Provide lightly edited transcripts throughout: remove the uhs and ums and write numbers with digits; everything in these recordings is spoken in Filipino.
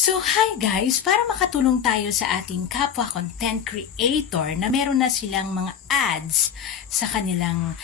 So, hi guys! Para makatulong tayo sa ating kapwa content creator na meron na silang mga ads sa kanilang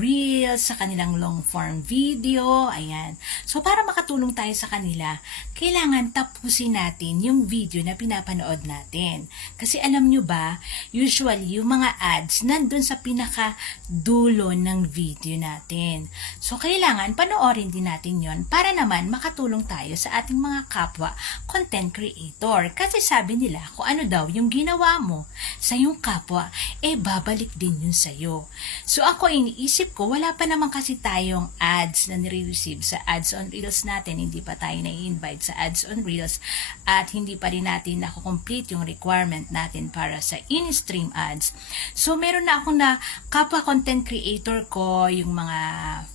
reels, sa kanilang long form video, ayan. So, para makatulong tayo sa kanila, kailangan tapusin natin yung video na pinapanood natin. Kasi alam nyo ba, usually yung mga ads nandun sa pinaka-dulo ng video natin. So, kailangan panoorin din natin yon para naman makatulong tayo sa ating mga kapwa content creator. Kasi sabi nila, kung ano daw yung ginawa mo sa yung kapwa, babalik din yun sa'yo. So, ako iniisip ko, wala pa naman kasi tayong ads na nire-receive sa ads on reels natin. Hindi pa tayo na-invite sa ads on reels at hindi pa rin natin nakukomplete yung requirement natin para sa in-stream ads. So, meron na akong na kapwa content creator ko, yung mga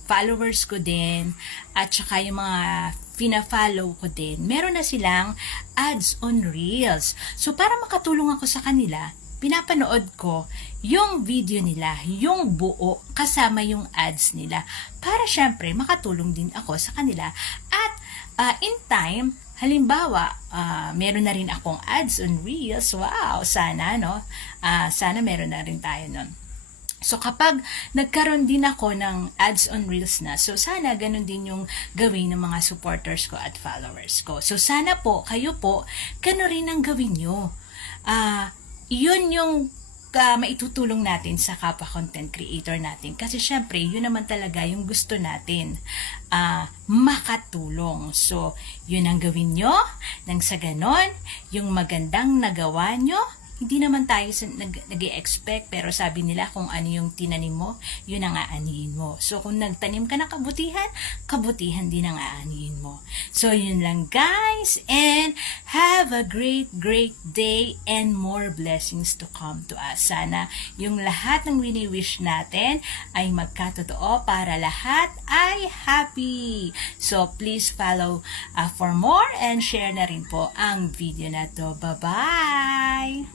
followers ko din, at saka yung mga pina-follow ko din. Meron na silang ads on reels. So, para makatulong ako sa kanila, pinapanood ko yung video nila, yung buo, kasama yung ads nila. Para syempre, makatulong din ako sa kanila. At in time, halimbawa, meron na rin akong ads on Reels. Wow, sana, no? Sana meron na rin tayo nun. So, kapag nagkaroon din ako ng ads on Reels na, so sana ganun din yung gawin ng mga supporters ko at followers ko. So, sana po, kayo po, ganun rin ang gawin nyo. Yun yung maitutulong natin sa kapwa content creator natin. Kasi syempre, yun naman talaga yung gusto natin, makatulong. So, yun ang gawin nyo. Nang sa ganon, yung magandang nagawa nyo, hindi naman tayo nag-i-expect, pero sabi nila kung ano yung tinanim mo, yun ang aanihin mo. So, kung nagtanim ka ng kabutihan, kabutihan din ang aanihin mo. So, yun lang guys, and have a great day and more blessings to come to us. Sana yung lahat ng wini-wish natin ay magkatotoo para lahat ay happy. So, please follow for more and share na rin po ang video na to. Bye-bye!